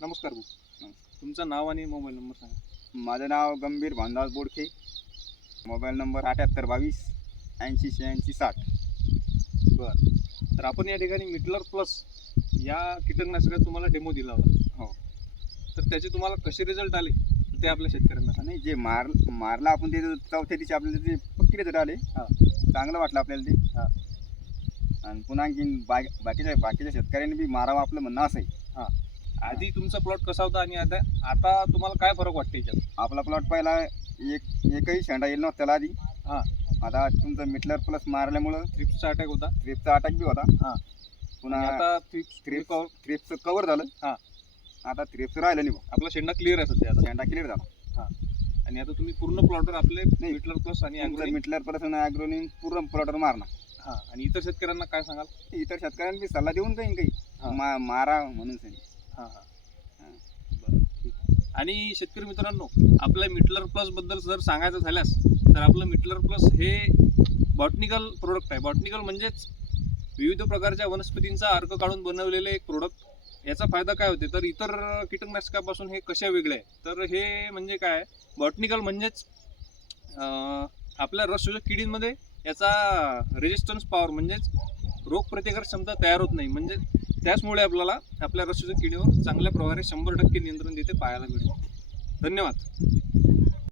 नमस्कार भाऊ, तुमचं नाव आणि मोबाईल नंबर सांगा. माझं नाव गंभीर भानदास बोडखे. Mobile number 7822 808660. बरं, तर आपण या ठिकाणी मिटलर प्लस या कीटकनाशकात तुम्हाला डेमो दिला होता. हो. तर त्याचे तुम्हाला कसे रिझल्ट आले ते आपल्या शेतकऱ्यांना सांगा. नाही, जे मारला आपण ते चौथ्या दिवशी आपल्याला ते पक्की रिझल्ट आले. हां. चांगलं वाटलं आपल्याला ते. हां. आणि पुन्हा आणखीन बाकीच्या शेतकऱ्यांनी बी मारावं आपलं म्हणणं असं आहे. आधी तुमचा प्लॉट कसा होता आणि आता तुम्हाला काय फरक वाटते याच्यात? आपला प्लॉट पहिला एकही शेंडा येईल नव्हता त्याला आधी. हां. आता तुमचं मिटलर प्लस मारल्यामुळं थ्रिप्सचा अटॅक होता. थ्रिप्सचा अटॅक बी होता. हां. पुन्हा आता थ्रिप्सचं कवर झालं. हां. आता थ्रिप्स राहिलं नाही. आपला शेंडा क्लिअर आहे सध्या आता. शेंडा क्लिअर झाला. आणि आता तुम्ही पूर्ण प्लॉटवर आपले नाही. मिटलर प्लस आणि तुमचं मिटलर प्लस आणि ॲग्रोनिम पूर्ण प्लॉटवर मारणार. हां, आणि इतर शेतकऱ्यांना काय सांगाल? इतर शेतकऱ्यांनी बी सल्ला देऊन काही हां. मारा म्हणून सांगितलं. हां हां बरं, ठीक आहे. आणि शेतकरी मित्रांनो, आपल्या मिटलर प्लस बद्दल जर सांगायचं झाल्यास तर आपलं मिटलर प्लस हे बॉटनिकल प्रोडक्ट आहे. बॉटनिकल म्हणजेच विविध प्रकारच्या वनस्पतींचा अर्क काढून बनवलेले एक प्रोडक्ट. याचा फायदा काय होते तर इतर कीटकनाशकापासून हे कशा वेगळे आहे तर हे म्हणजे काय, बॉटनिकल म्हणजेच आपल्या रसशोषक किडींमध्ये याचा रेजिस्टन्स पॉवर म्हणजेच रोगप्रतिकार क्षमता तयार होत नाही. म्हणजे त्याचमुळे आपल्याला आपल्या रसशोषक किडीवर चांगल्या प्रकारे 100% नियंत्रण तिथे पाहायला मिळते. धन्यवाद.